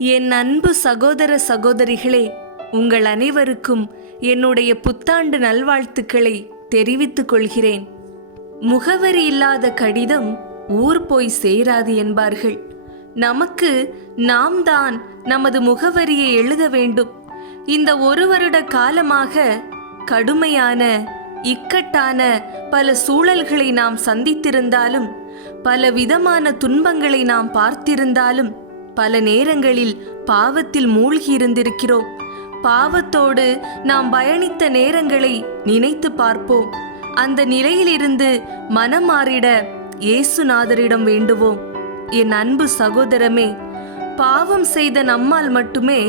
என் அன்பு சகோதர சகோதரிகளே, உங்கள் அனைவருக்கும் என்னுடைய புத்தாண்டு நல்வாழ்த்துக்களை தெரிவித்துக் கொள்கிறேன். முகவரி இல்லாத கடிதம் ஊர் போய் சேராது என்பார்கள். நமக்கு நாம் தான் நமது முகவரியை எழுத வேண்டும். இந்த ஒரு வருட காலமாக கடுமையான இக்கட்டான பல சூழல்களை நாம் சந்தித்திருந்தாலும், பல விதமான துன்பங்களை நாம் பார்த்திருந்தாலும், பல நேரங்களில் பாவத்தில் மூழ்கி இருந்திருக்கிறோம். பாவத்தோடு நாம் பயணித்த நேரங்களை நினைத்து பார்ப்போம். அந்த நிலையிலிருந்து மனம் மாறிட இயேசுநாதரிடம் வேண்டுவோம். என் அன்பு சகோதரமே, பாவம் செய்த நம்மால் மட்டுமே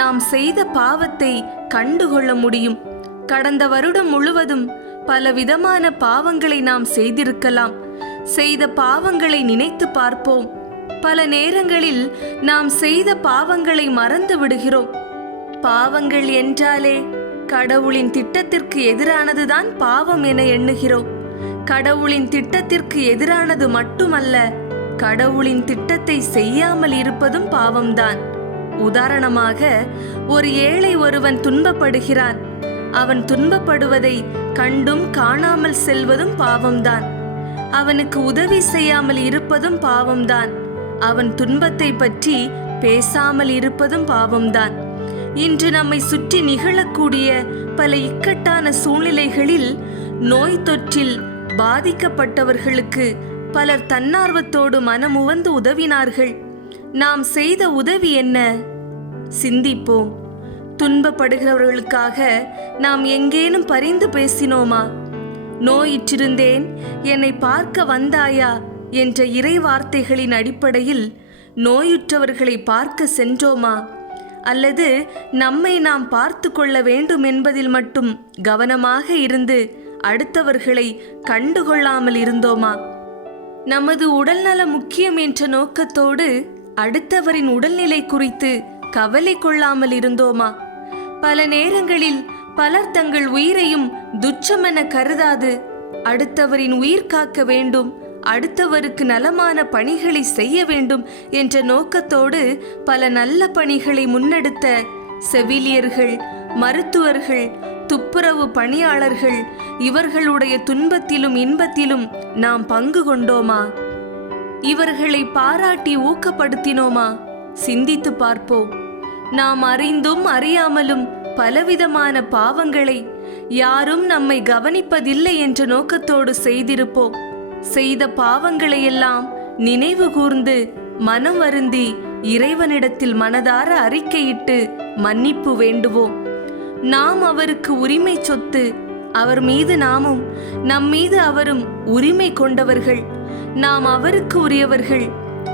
நாம் செய்த பாவத்தை கண்டுகொள்ள முடியும். கடந்த வருடம் முழுவதும் பல விதமான பாவங்களை நாம் செய்திருக்கலாம். செய்த பாவங்களை நினைத்து பார்ப்போம். பல நேரங்களில் நாம் செய்த பாவங்களை மறந்து விடுகிறோம். பாவங்கள் என்றாலே கடவுளின் திட்டத்திற்கு எதிரானதுதான் பாவம் என எண்ணுகிறோம். கடவுளின் திட்டத்திற்கு எதிரானது மட்டுமல்ல, கடவுளின் திட்டத்தை செய்யாமல் இருப்பதும் பாவம்தான். உதாரணமாக, ஒரு ஏழை ஒருவன் துன்பப்படுகிறான். அவன் துன்பப்படுவதை கண்டும் காணாமல் செல்வதும் பாவம்தான். அவனுக்கு உதவி செய்யாமல் இருப்பதும் பாவம்தான். அவன் துன்பத்தை பற்றி பேசாமல் இருப்பதும் பாவம்தான். இன்று நம்மை சுற்றி நிகழக்கூடிய பல இக்கட்டான சூழ்நிலைகளில் நோய் தொற்றில் பாதிக்கப்பட்டவர்களுக்கு பலர் தன்னார்வத்தோடு மனமுவந்து உதவினார்கள். நாம் செய்த உதவி என்ன? சிந்திப்போம். துன்பப்படுகிறவர்களுக்காக நாம் எங்கேனும் பரிந்து பேசினோமா? நோயிற்றிருந்தேன், என்னை பார்க்க வந்தாயா என்ற இறை வார்த்தைகளின் அடிப்படையில் நோயுற்றவர்களை பார்க்க சென்றோமா? அல்லது நம்மை நாம் பார்த்து கொள்ள வேண்டும் என்பதில் மட்டும் கவனமாக இருந்து அடுத்தவர்களை கண்டுகொள்ளாமல் இருந்தோமா? நமது உடல்நல முக்கியம் என்ற நோக்கத்தோடு அடுத்தவரின் உடல்நிலை குறித்து கவலை கொள்ளாமல் இருந்தோமா? பல நேரங்களில் பலர் தங்கள் உயிரையும் துச்சமென கருதாது அடுத்தவரின் உயிர் காக்க வேண்டும், அடுத்தவருக்கு நலமான பணிகளை செய்ய வேண்டும் என்ற நோக்கத்தோடு பல நல்ல பணிகளை முன்னெடுத்த செவிலியர்கள், மருத்துவர்கள், துப்புரவு பணியாளர்கள், இவர்களுடைய துன்பத்திலும் இன்பத்திலும் நாம் பங்கு கொண்டோமா? இவர்களை பாராட்டி ஊக்கப்படுத்தினோமா? சிந்தித்து பார்ப்போம். நாம் அறிந்தும் அறியாமலும் பலவிதமான பாவங்களை யாரும் நம்மை கவனிப்பதில்லை என்ற நோக்கத்தோடு செய்திருப்போம். செய்த பாவங்களையெல்லாம் நினைவு கூர்ந்து மனம் வருந்தி இறைவனிடத்தில் மனதார அறிக்கையிட்டு மன்னிப்பு வேண்டுவோம். நாம் அவருக்கு உரிமை சொத்து. அவர் மீது நாமும், நம் மீது அவரும் உரிமை கொண்டவர்கள். நாம் அவருக்கு உரியவர்கள்.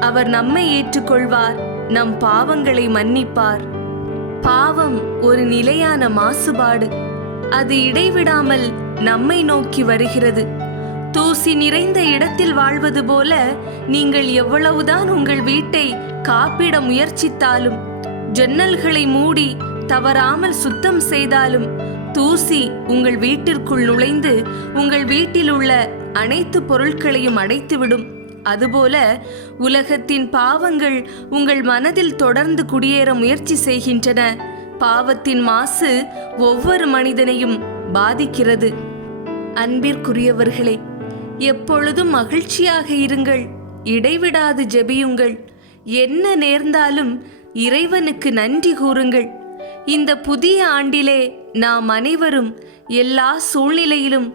அவர் நம்மை ஏற்றுக்கொள்வார், நம் பாவங்களை மன்னிப்பார். பாவம் ஒரு நிலையான மாசுபாடு. அது இடைவிடாமல் நம்மை நோக்கி வருகிறது. தூசி நிறைந்த இடத்தில் வாழ்வது போல நீங்கள் எவ்வளவுதான் உங்கள் வீட்டை காப்பிட முயற்சித்தாலும், ஜன்னல்களை மூடி தவறாமல் சுத்தம் செய்தாலும், தூசி உங்கள் வீட்டிற்குள் நுழைந்து உங்கள் வீட்டில் உள்ள அனைத்து பொருட்களையும் அடைத்துவிடும். அதுபோல உலகத்தின் பாவங்கள் உங்கள் மனதில் தொடர்ந்து குடியேற முயற்சி செய்கின்றன. பாவத்தின் மாசு ஒவ்வொரு மனிதனையும் பாதிக்கிறது. அன்பிற்குரியவர்களே, எப்பொழுதும் மகிழ்ச்சியாக இருங்கள், இடைவிடாது ஜெபியுங்கள். என்ன நேர்ந்தாலும் இறைவனுக்கு நன்றி கூறுங்கள். இந்த புதிய ஆண்டிலே நாம் அனைவரும் எல்லா சூழ்நிலையிலும்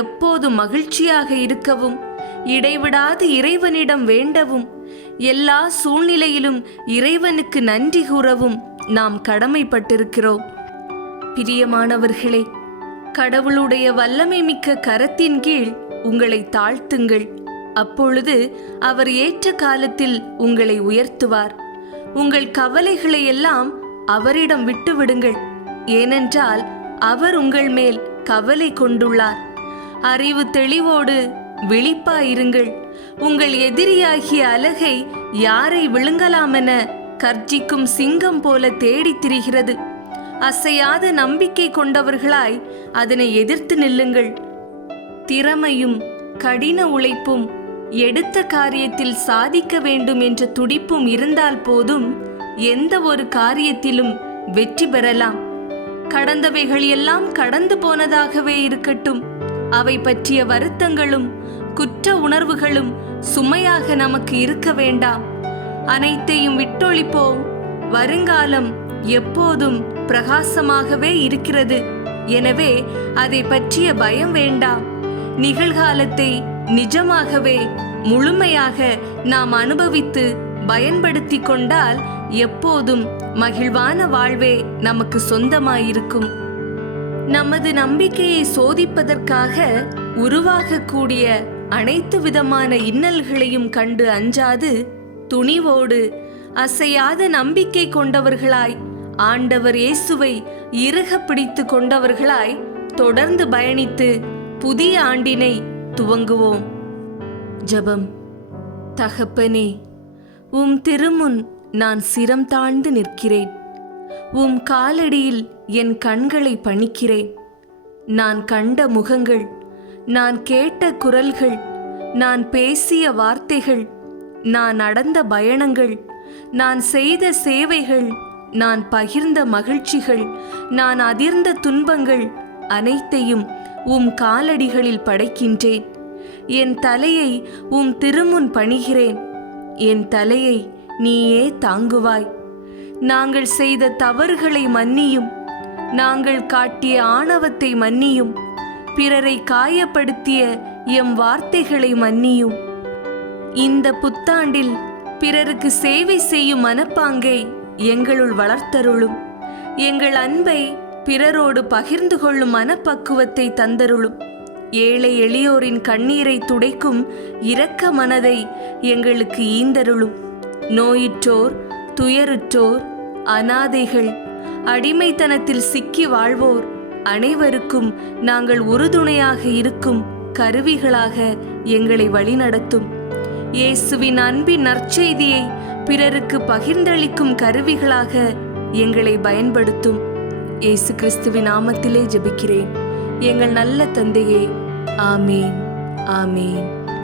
எப்போதும் மகிழ்ச்சியாக இருக்கவும், இடைவிடாது இறைவனிடம் வேண்டவும், எல்லா சூழ்நிலையிலும் இறைவனுக்கு நன்றி கூறவும் நாம் கடமைப்பட்டிருக்கிறோம். பிரியமானவர்களே, கடவுளுடைய வல்லமை மிக்க கரத்தின் கீழ் உங்களை தாழ்த்துங்கள். அப்பொழுது அவர் ஏற்ற காலத்தில் உங்களை உயர்த்துவார். உங்கள் கவலைகளை எல்லாம் அவரிடம் விட்டுவிடுங்கள். ஏனென்றால் அவர் உங்கள் மேல் கவலை கொண்டுள்ளார். அறிவு தெளிவோடு விழிப்பாயிருங்கள். உங்கள் எதிரியாகிய அலகை யாரை விழுங்கலாமென கர்ஜிக்கும் சிங்கம் போல தேடித் திரிகிறது. அசையாத நம்பிக்கை கொண்டவர்களாய் அதனை எதிர்த்து நில்லுங்கள். திறமையும் கடின உழைப்பும் எடுத்த காரியத்தில் சாதிக்க வேண்டும் என்ற துடிப்பும் இருந்தால் போதும், எந்த ஒரு காரியத்திலும் வெற்றி பெறலாம். கடந்தவைகள் எல்லாம் கடந்து போனதாகவே இருக்கட்டும். அவை பற்றிய வருத்தங்களும் குற்ற உணர்வுகளும் சுமையாக நமக்கு இருக்க வேண்டாம். அனைத்தையும் விட்டொழிப்போம். வருங்காலம் எப்போதும் பிரகாசமாகவே இருக்கிறது. எனவே அதை பற்றிய பயம் வேண்டாம். நிகழ்காலத்தை நிஜமாகவே முழுமையாக நாம் அனுபவித்து பயன்படுத்தி கொண்டால் எப்போதும் மகிழ்வான வாழ்வே நமக்கு சொந்தமாயிருக்கும். நமது நம்பிக்கையை சோதிப்பதற்காக உருவாகக்கூடிய அனைத்து விதமான இன்னல்களையும் கண்டு அஞ்சாது துணிவோடு அசையாத நம்பிக்கை கொண்டவர்களாய், ஆண்டவர் இயேசுவை இறுக பிடித்து கொண்டவர்களாய் தொடர்ந்து பயணித்து புதிய ஆண்டினை துவங்குவோம். ஜெபம். தகப்பனே, உம் திருமுன் நான் சிரம் தாழ்ந்து நிற்கிறேன். உம் காலடியில் என் கண்களை பணிக்கிறேன். நான் கண்ட முகங்கள், நான் கேட்ட குரல்கள், நான் பேசிய வார்த்தைகள், நான் நடந்த பயணங்கள், நான் செய்த சேவைகள், நான் பகிர்ந்த மகிழ்ச்சிகள், நான் அதிர்ந்த துன்பங்கள் அனைத்தையும் உம் காலடிகளில் படைக்கின்றேன். என் தலையை உம் திருமுன் பணிகிறேன். என் தலையை நீயே தாங்குவாய். நாங்கள் செய்த தவறுகளை மன்னியும். நாங்கள் காட்டிய ஆணவத்தை மன்னியும். பிறரை காயப்படுத்திய எம் வார்த்தைகளை மன்னியும். இந்த புத்தாண்டில் பிறருக்கு சேவை செய்யும் மனப்பாங்கை எங்களுள் வளர்த்தருளும். எங்கள் அன்பை பிறரோடு பகிர்ந்து கொள்ளும் மனப்பக்குவத்தை தந்தருளும். ஏழை எளியோரின் கண்ணீரை துடைக்கும் இரக்க மனதை எங்களுக்கு ஈந்தருளும். நோயுற்றோர், துயருற்றோர், அனாதைகள், அடிமைத்தனத்தில் சிக்கி வாழ்வோர் அனைவருக்கும் நாங்கள் உறுதுணையாக இருக்கும் கருவிகளாக எங்களை வழிநடத்தும். இயேசுவின் அன்பின் நற்செய்தியை பிறருக்கு பகிர்ந்தளிக்கும் கருவிகளாக எங்களை பயன்படுத்தும். இயேசு கிறிஸ்துவின் நாமத்திலே ஜெபிக்கிறேன் எங்கள் நல்ல தந்தையே. ஆமேன், ஆமேன்.